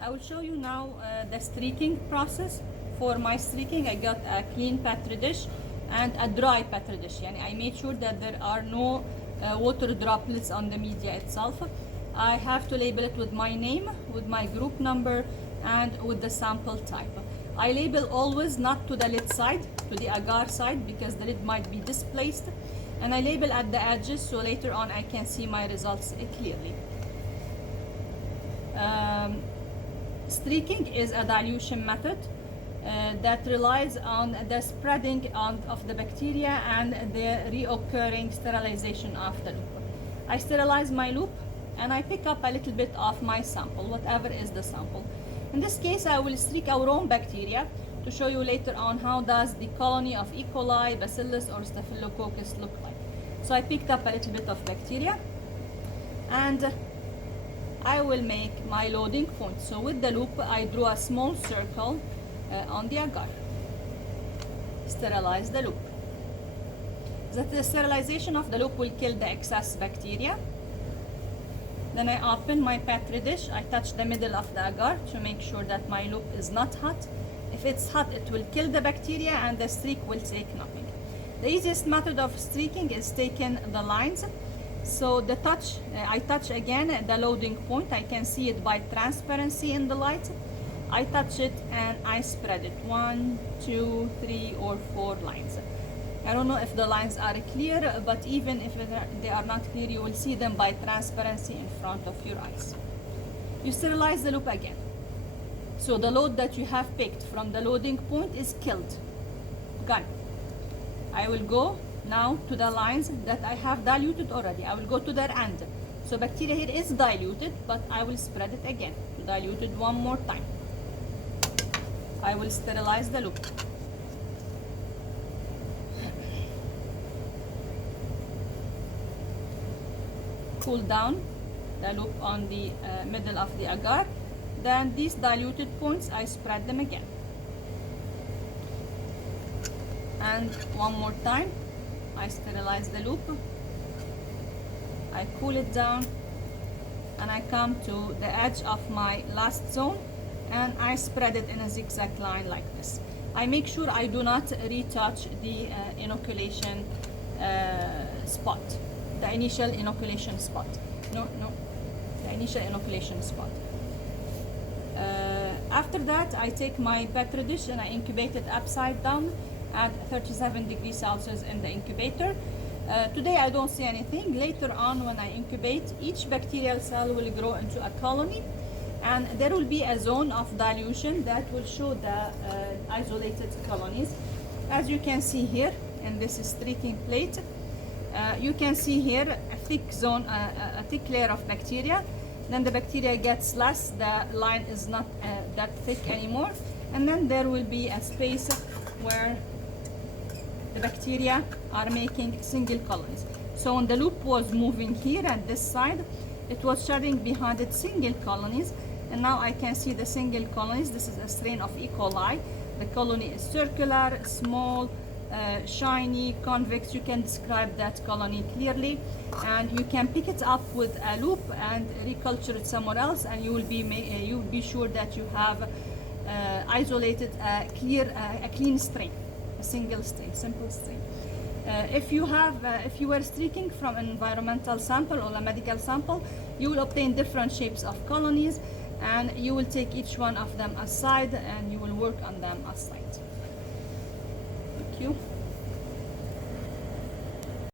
I will show you now the streaking process. For my streaking, I got a clean petri dish and a dry petri dish. Yani I made sure that there are no water droplets on the media itself. I have to label it with my name, with my group number, and with the sample type. I label always not to the lid side, to the agar side, because the lid might be displaced. And I label at the edges so later on I can see my results clearly. Streaking is a dilution method that relies on the spreading of the bacteria and the reoccurring sterilization of the loop. I sterilize my loop and I pick up a little bit of my sample, whatever is the sample. In this case, I will streak our own bacteria to show you later on how does the colony of E. coli, Bacillus, or Staphylococcus look like. So I picked up a little bit of bacteria and I will make my loading point. So with the loop, I drew a small circle on the agar. Sterilize the loop. The sterilization of the loop will kill the excess bacteria. Then I open my petri dish. I touch the middle of the agar to make sure that my loop is not hot. If it's hot, it will kill the bacteria and the streak will take nothing. The easiest method of streaking is taking the lines. So the touch, I touch again the loading point. I can see it by transparency in the light. I touch it and I spread it. 1, 2, 3, or 4 lines. I don't know if the lines are clear, but even if they are not clear, you will see them by transparency in front of your eyes. You sterilize the loop again. So the load that you have picked from the loading point is killed. Gone. I will go now to the lines that I have diluted already. I will go to their end. So bacteria here is diluted, but I will spread it again. Diluted one more time. I will sterilize the loop. Cool down the loop on the middle of the agar. Then these diluted points, I spread them again. And one more time, I sterilize the loop. I cool it down and I come to the edge of my last zone and I spread it in a zigzag line like this. I make sure I do not retouch the inoculation spot, the initial inoculation spot. The initial inoculation spot. After that, I take my petri dish and I incubate it upside down at 37 degrees Celsius in the incubator. Today I don't see anything. Later on, when I incubate, each bacterial cell will grow into a colony and there will be a zone of dilution that will show the isolated colonies. As you can see here in this streaking plate, you can see here a thick zone, a thick layer of bacteria. Then the bacteria gets less, the line is not that thick anymore, and then there will be a space where the bacteria are making single colonies. So when the loop was moving here at this side, it was shedding behind it single colonies, and now I can see the single colonies. This is a strain of E. coli. The colony is circular, small, shiny, convex. You can describe that colony clearly, and you can pick it up with a loop and reculture it somewhere else, and you will be sure that you have isolated a clean strain, a single strain, simple strain. If you were streaking from an environmental sample or a medical sample, you will obtain different shapes of colonies, and you will take each one of them aside and you will work on them aside. Thank you.